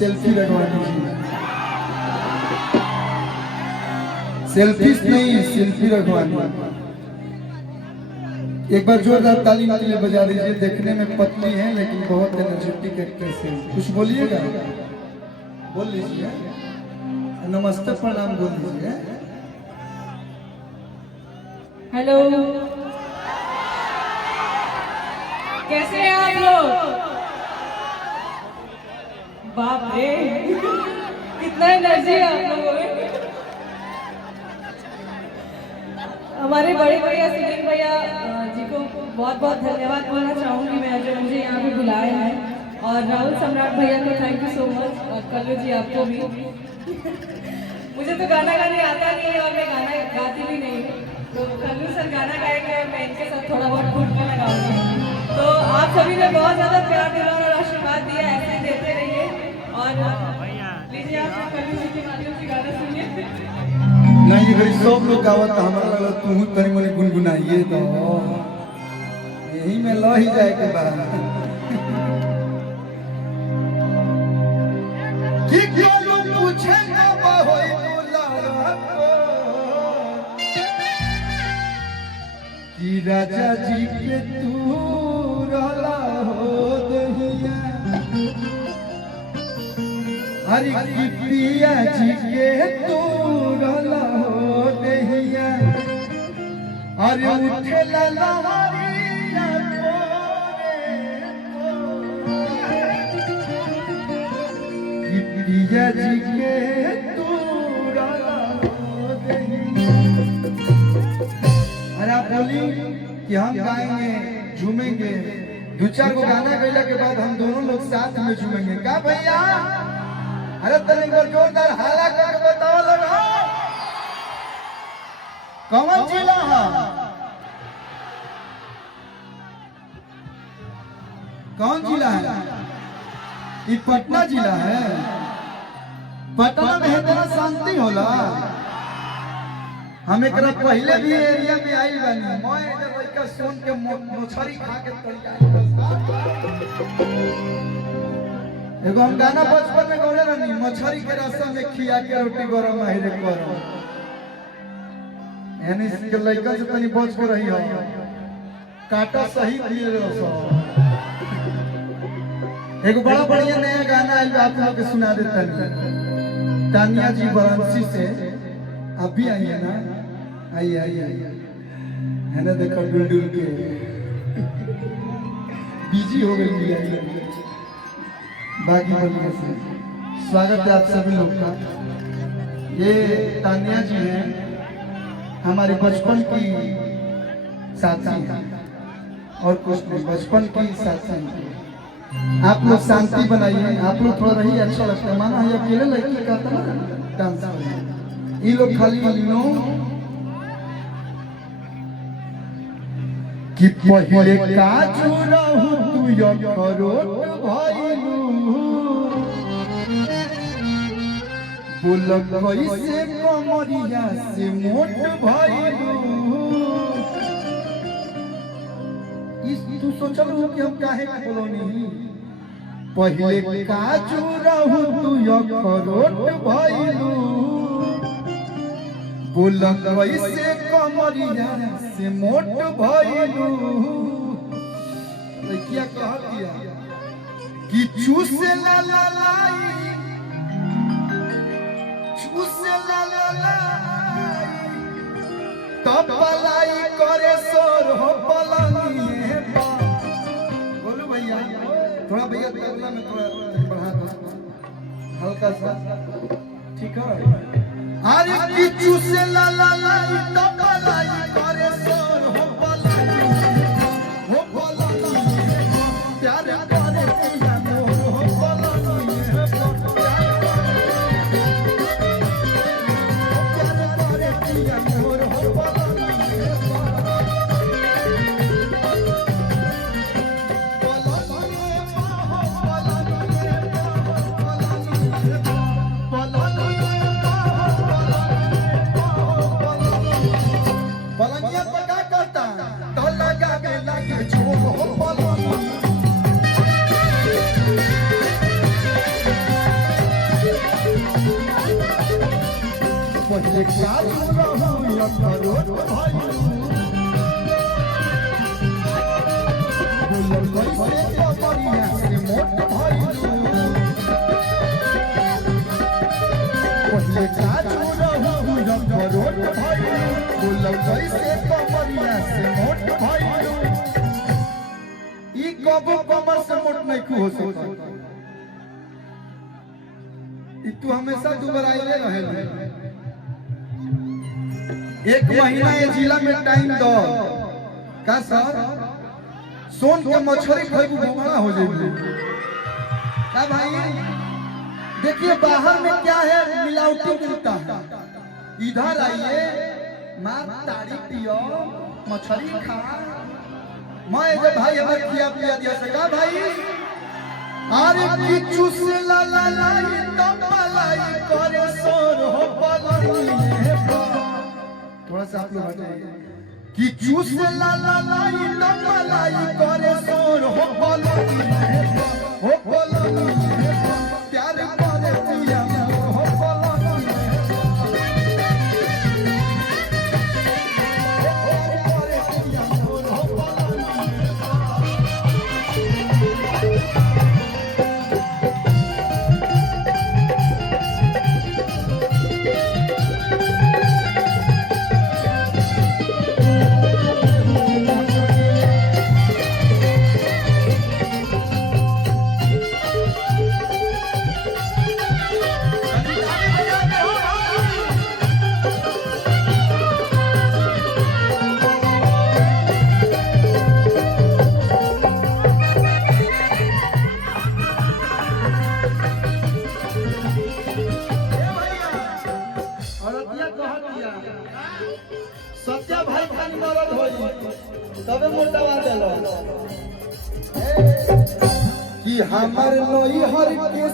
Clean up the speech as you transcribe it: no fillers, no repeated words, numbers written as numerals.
Selfie लगवा दीजिए। Selfies नहीं, सेल्फी लगवा दीजिए। एक बार जोरदार ताली के लिए बजा दीजिए। देखने में पतली है लेकिन बहुत एनर्जेटिक एक्ट्रेस है। कुछ बोलिएगा? बोल लीजिए। नमस्ते प्रणाम बोल दीजिए। हेलो, कैसे हैं आप लोग? बाप रे, कितना एनर्जी है आप लोगों में। हमारे बड़े भैया सिंह भैया जी को बहुत बहुत धन्यवाद बोलना चाहूँगी मैं, जो मुझे यहाँ पे बुलाए हैं। और राहुल सम्राट भैया को थैंक यू सो मच। और कल्लू जी आपको भी। मुझे तो गाना गाने आता नहीं है और मैं गाना गाती भी नहीं हूँ, तो कल्लू सर गाना गाएंगे और मैं इनके साथ थोड़ा बहुत ठुमका लगाऊंगी। तो आप सभी ने बहुत ज़्यादा प्यार दिला और आशीर्वाद दिया, ऐसे ही देते रहिए। और लीजिए आप कल्लू जी के माध्यम से गाना सुनिए। नहीं भाई, सब लोग गावत हमारा लगा तू ही तनी मनी गुनगुनाइए तो यही में लो ही जाए के बाद कि क्यों लोग पूछे ना होई दुलारा को कि राजा जी के तू रहला हो दहिया, हरि की पिया जी के तू रहला हो दहिया, अरे उठेला लहरिया कि पिया जी के तू रहला हो दहिया। अरे आप बोली कि हम गाएंगे झूमेंगे, दो चार को गाना गैला के बाद हम दोनों लोग साथ में झूमेंगे। क्या भैया? अरे तने एक बार जोरदार हाला करके बताओ लोग। कौन जिला है? कौन जिला है? ये पटना जिला है। पटना में इतना शांति होला। हम एक पहले भी एरिया में आई बानी, मैं इधर लड़का सुन के मछली खा के एगो हम गाना बचपन में गौले रहनी, मछली के रसा में खिया के रोटी गरम है रे गरम। यानी इसके लड़का से तनी बच के रही हो, काटा सही दिए रसो। एगो बड़ा बढ़िया नया गाना है, आप लोग के सुना देता है। तानिया जी वाराणसी से आप भी आइए ना, आइए आइए आइए, है ना? देखो डुल डुल के बिजी हो गई है। बाकी बढ़िया से स्वागत है आप सभी लोग का। ये तानिया जी हैं, हमारे बचपन की साथी हैं और कुछ नहीं, बचपन की साथी हैं। आप लोग शांति बनाइए, आप लोग थोड़ा रही, अच्छा लगता है। माना है अकेले लड़की का था ना डांस, ये लोग खाली नो कि पहले काजू रहू तू यखरोट भइलू, बोल कैसे कमरिया से मोट भइलू। इस तू सोचल कि हम काहे बोलोनी? पहले काजू रहू तू यखरोट भइलू, बोल कैसे कमरिया से मोट भइलू। लड़किया कह दिया कि चूसे ला ला लाई, चूसे ला ला लाई, तब पलाई करे सोर हो पलंगिए पा। बोलो भैया, थोड़ा भैया तबला में थोड़ा बढ़ा दो हल्का सा, ठीक है? अरे कि चूसे ला ला लाई, तब पलाई करे सोर हो पलंगिए हो पलंगिए प्यार करे पिया मोर हो पलंगिए प्यार करे पिया मोर हो पलंगिए। पलंगिया पर क्या करता तो लगा के लगे झूम हो पलंगिया। पहले काजू रहू अखरोट भइलू गुलाब कैसे कमरिया से मोट भइलू पहले काजू रहू अखरोट भइलू गुलाब कैसे कमरिया से मोट भइलू ई कबो कमर से मोट नहीं हो सकता ई तू हमेशा दुबराइले रहे एक महीना ये जिला में टाइम दो का सर सोन के मछली खाइबू घुमाना हो जाएगी का भाई देखिए बाहर में क्या है मिलावटी मिलता है इधर आइए मार ताड़ी पियो मछली खा मैं जे भाई हमें खिया पिया दिया सका भाई अरे किचू से ला ला लाई तब लाई करे सोर हो पलनी थोड़ा सा आप लोग हटाइए कि चूस ला ला लाई तब लाई करे सोर हो पलनी प्यार करे पिया हो पलनी सत्या भाई खानी मरद होई तबे मोटावा देलो कि हमर नई हर के